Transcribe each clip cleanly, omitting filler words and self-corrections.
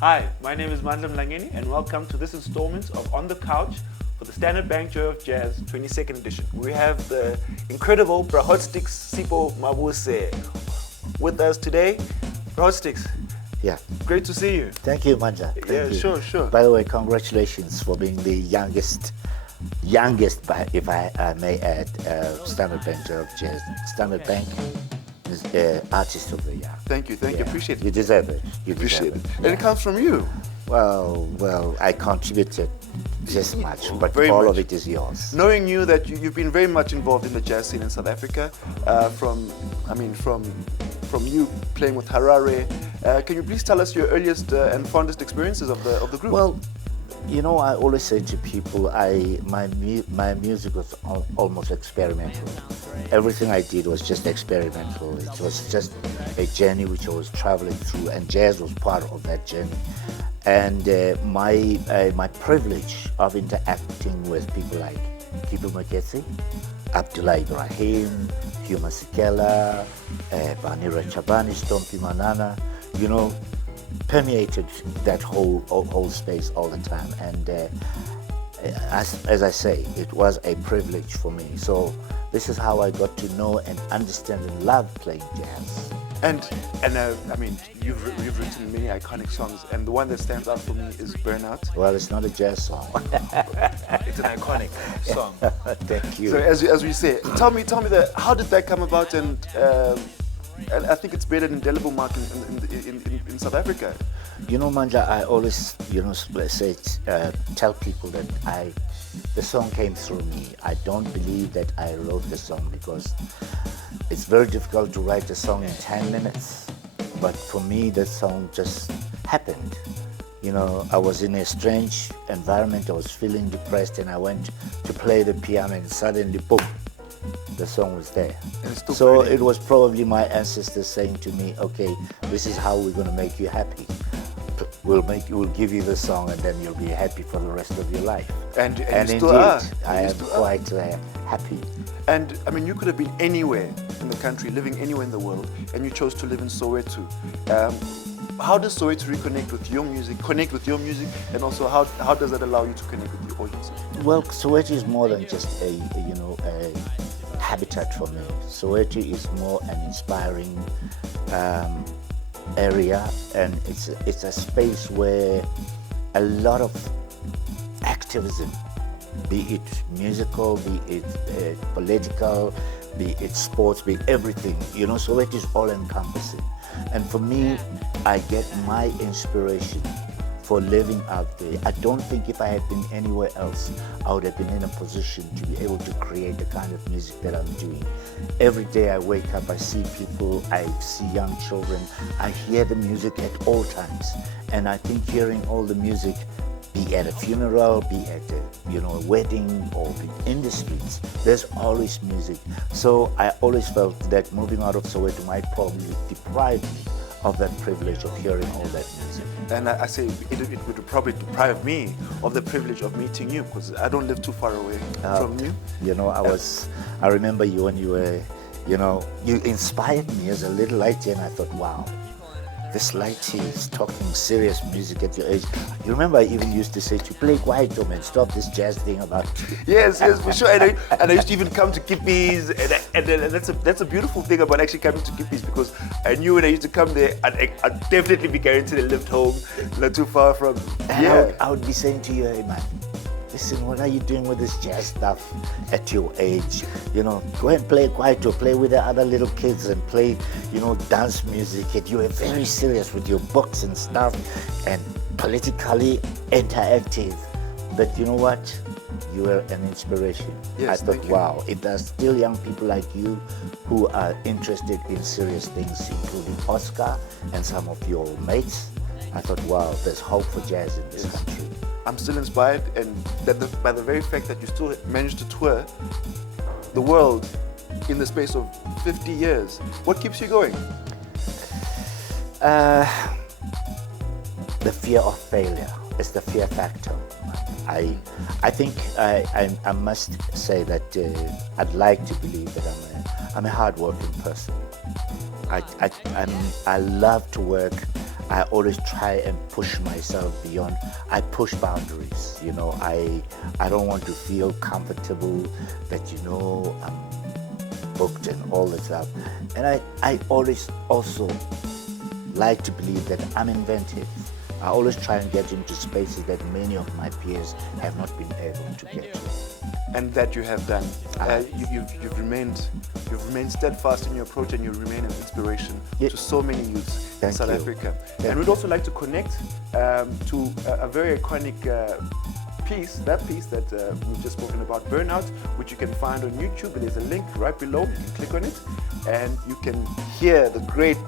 Hi, my name is Mandla Mlangeni and welcome to this installment of On the Couch for the Standard Bank Joy of Jazz 22nd edition. We have the incredible Hotstix Sipho Mabuse with us today. Hotstix, Yeah. great to see you. Thank you, Manja. Thank Yeah, you. sure. By the way, congratulations for being the youngest, if I may add, Standard Bank of Jazz. Standard Bank is Artist of the Year. Thank you, appreciate You it. deserve it. You Appreciate deserve it. it. And it comes from you. Well, I contributed just much, but Very all much. of it is yours. Knowing you that you've been very much involved in the jazz scene in South Africa, from you playing with Harare, can you please tell us your earliest and fondest experiences of the group? Well, you know, I always say to people, my music was almost experimental. Everything I did was just experimental. It was just a journey which I was traveling through, and jazz was part of that journey. And my privilege of interacting with people like Kipu Makesi, Abdullah Ibrahim, Hugh Masekela, Banira Chabani, Stompy Manana, you know, permeated that whole space all the time. And as I say, it was a privilege for me. So this is how I got to know and understand and love playing jazz. And I mean, you've written many iconic songs, and the one that stands out for me is Burnout. Well, it's not a jazz song. It's an iconic song. Thank you. So as we say, tell me how did that come about, and I think it's made an indelible mark in South Africa. You know, Manja, I always, tell people that the song came through me. I don't believe that I wrote the song, because it's very difficult to write a song in 10 minutes. But for me, the song just happened. You know, I was in a strange environment. I was feeling depressed, and I went to play the piano, and suddenly, boom, the song was there. And it's still So pretty. it was probably my ancestors saying to me, okay, this is how we're going to make you happy. We'll give you the song, and then you'll be happy for the rest of your life. And you indeed, still are. I And you am still are. quite happy. And I mean, you could have been anywhere in the country, living anywhere in the world, and you chose to live in Soweto. How does Soweto connect with your music, and also how does that allow you to connect with the audience? Well, Soweto is more than just a habitat for me. Soweto is more an inspiring area, and it's a space where a lot of activism, be it musical, be it political, be it sports, be it everything, you know, Soweto is all encompassing. And for me, I get my inspiration for living out there. I don't think if I had been anywhere else, I would have been in a position to be able to create the kind of music that I'm doing. Every day I wake up, I see people, I see young children, I hear the music at all times. And I think hearing all the music, be at a funeral, be at a wedding, or be in the streets, there's always music. So I always felt that moving out of Soweto might probably deprive me of that privilege of hearing all that music. And I say it would probably deprive me of the privilege of meeting you, because I don't live too far away from you. You know, I remember you when you were, you inspired me as a little lighty, and I thought, wow, this lighty is talking serious music at your age. You remember I even used to say to you, play quiet, man, stop this jazz thing about you. Yes, for sure. And I used to even come to Kippies, and that's a beautiful thing about actually coming to Kippies, because I knew when I used to come there, I'd definitely be guaranteed I lived home, not too far from. And I would be saying to you, hey man, listen, what are you doing with this jazz stuff at your age? You know, go and play quiet, or play with the other little kids and play, dance music. And you were very serious with your books and stuff, and politically interactive. But you know what? You were an inspiration. Yes, I thought, thank you. wow, if there's still young people like you who are interested in serious things, including Oscar and some of your mates, I thought, wow, there's hope for jazz in this country. I'm still inspired, and by the very fact that you still managed to tour the world in the space of 50 years. What keeps you going? The fear of failure is the fear factor. I think I must say that I'd like to believe that I'm a hardworking person. I love to work. I always try and push myself beyond. I push boundaries, you know. I don't want to feel comfortable that, you know, I'm booked and all this stuff. And I always also like to believe that I'm inventive. I always try and get into spaces that many of my peers have not been able to get to. And that you have done. You've remained steadfast in your approach, and you remain an inspiration to so many youths in South Africa. And we'd also like to connect to a very iconic piece that we've just spoken about, Burnout, which you can find on YouTube. There's a link right below. You can click on it, and you can hear the great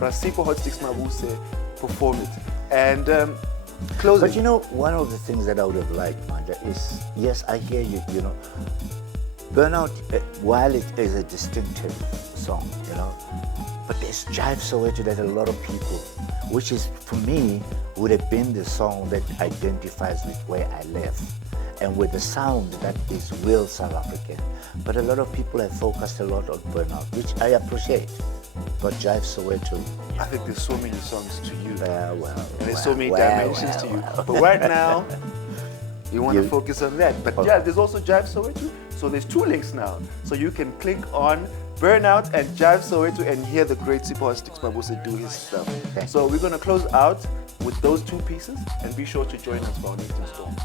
Sipho Hotstix Mabuse perform it. And closing. But you know, one of the things that I would have liked, Manja, is, yes, I hear you, you know, Burnout, while it is a distinctive song, you know, but there's Jive Soweto that a lot of people, which is, for me, would have been the song that identifies with where I live and with the sound that is real South African. But a lot of people have focused a lot on Burnout, which I appreciate. But Jive Soweto, I think there's so many songs to you. and there's so many dimensions to you. But right now, you want to focus on that. But yeah, there's also Jive Soweto. So there's 2 links now. So you can click on Burnout and Jive Soweto and hear the great Sipho Hotstix Mabuse do his stuff. Okay. So we're going to close out with those 2 pieces, and be sure to join us for our next installment.